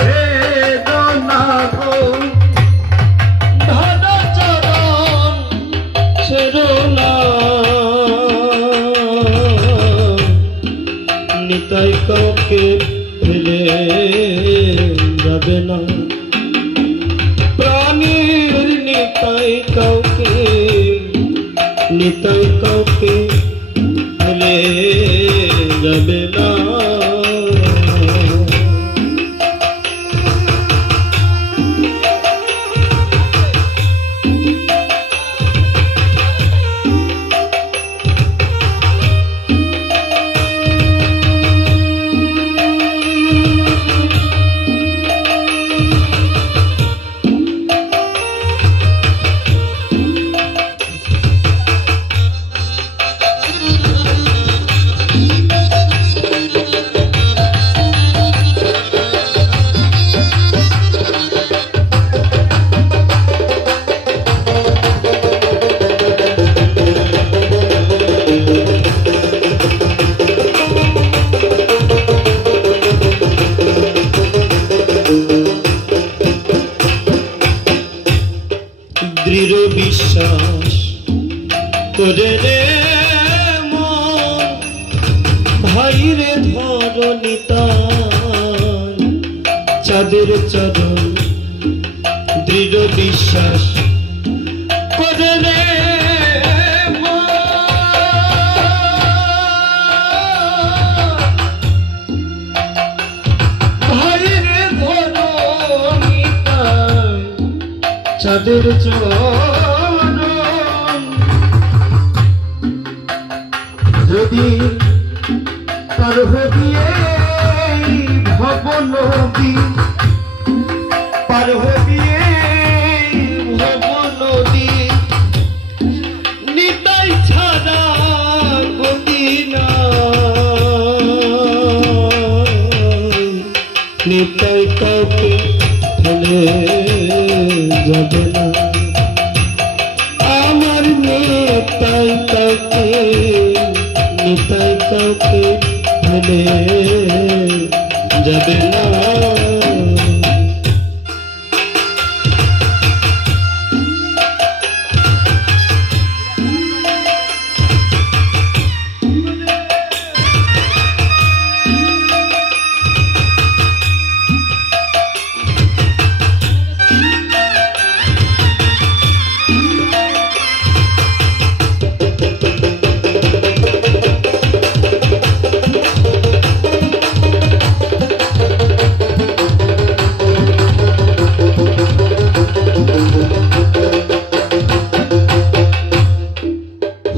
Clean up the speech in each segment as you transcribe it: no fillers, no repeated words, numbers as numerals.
ছেড়ো না গো, ধন চরণ ছেড়ো না, নিতাই কাউকে ফেলে যাবে না, প্রাণীর নিতাই কাউকে, নিতাই কাউকে ফেলে যাবে না। দৃঢ় বিশ্বাস করে রে মন, ভাইরে ধর নিতাই চাঁদের চরণ, দৃঢ় বিশ্বাস করে রে মন, ভাইরে ধর নিতাই চাঁদের চরণ। যদি পার হবিয়ে ভব নদী, পার হবিয়ে ভব নদী, নিতাই ছাড়া গতি নাই, নিতাই কাউকে ফেলে যাবে না, আমার নিতাই কাউকে, নিতাই কাউকে ফেলে যাবে না।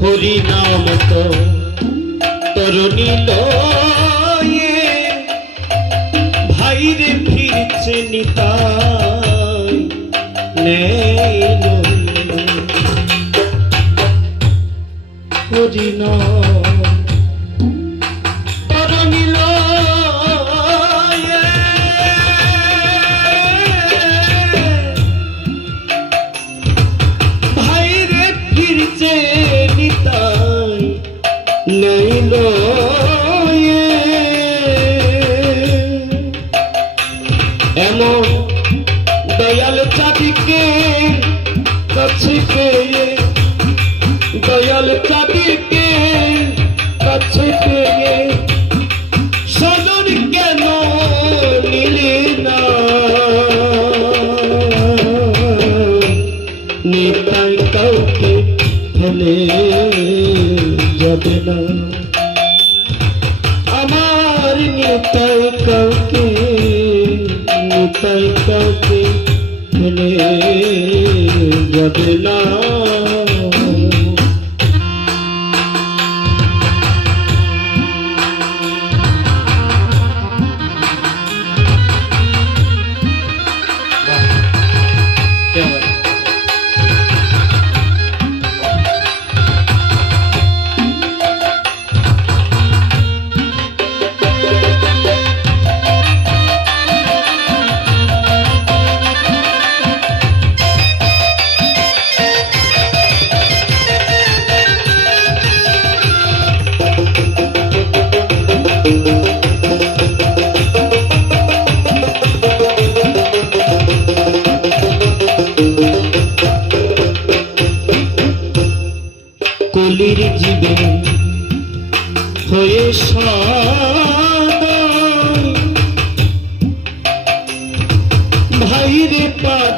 হরি নাম তো তরুণী লয়ে, ভাইরে ফিরছে নিতাই নেই লয়ে, হরি নাম তরুণী লয়ে, ভাইরে ফিরছে নিতাই নেই লয়ে, এমন দয়াল চাঁদিকে কাছে পেয়ে, দয়াল চাঁদিকে কাছে পেয়ে সজন কেন নিলি না, নিতাই কাউকে ফেলে যাবে না, আমার নিতাই কাউকে, নিতাই কাউকে ফেলে যাবে না।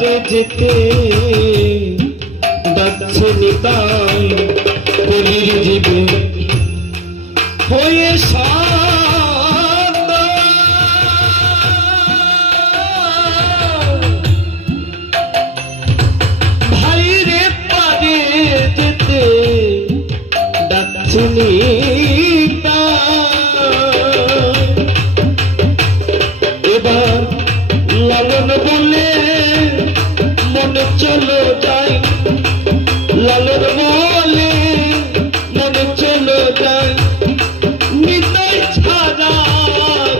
ধারে যেতে ডাকছে নিতাই কলির জীবে হয়ে শান্ত ভাইরে পারে যেতে ডাকছে এবার লালন বলে মনে চলো যাই লালন বলে মনে চলো যাই নিতাই ছাড়া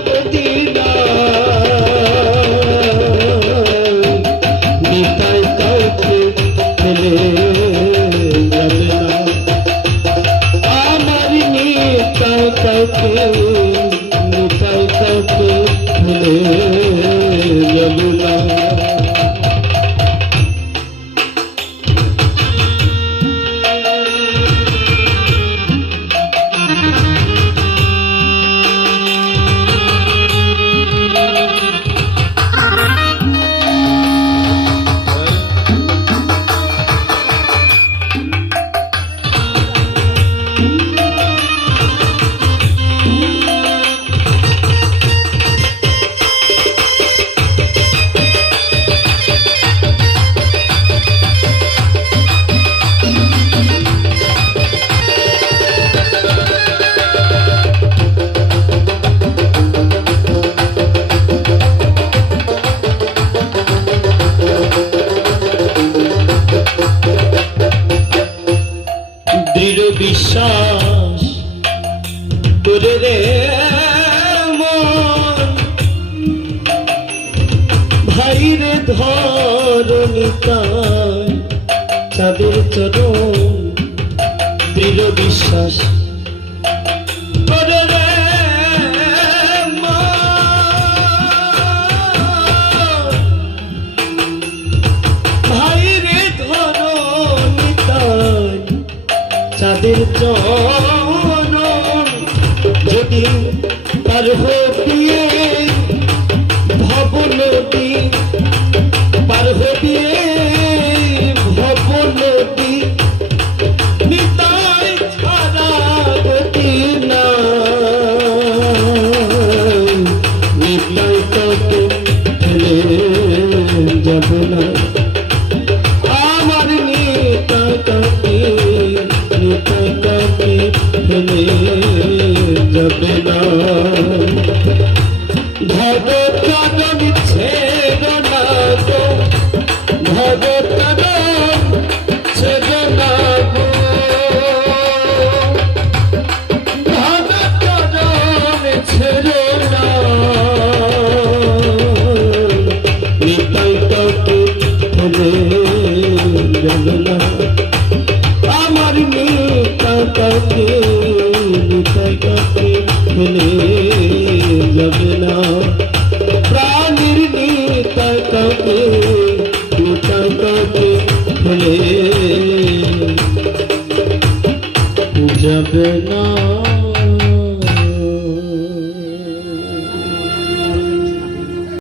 গদিনা নিতাই কাউকে ফেলে যাবে না আমার নিতাই কাউকে নিতাই কাউকে ফেলে যাবে না দৃঢ় বিশ্বাস তোরে রে মন ভাইরে ধরণিতায় চাঁদের চরণ দৃঢ় বিশ্বাস তোরে রে ভাইরে ধরণিতায় চাঁদের চরণ যদি পার হবিয়ে ভব নদী পার হবিয়ে ভব নদী নিতাই ছাড়া গতি না নিতাই তোকে ফেলে যাব না আমার নিতাই তোকে নিতাই তোকে ফেলে যাবে না ভগবান ছেড়ো না গো ভগবান ছেড়ো না গো ভগবান ছেড়ো না নিতাই তোকে ফেলে যাবে না আমার নিতাই তোকে নিতাই তোকে ফেলে যাবে না প্রাণীর নিতাই তোকে নিতাই তোকে ফেলে যাবে না।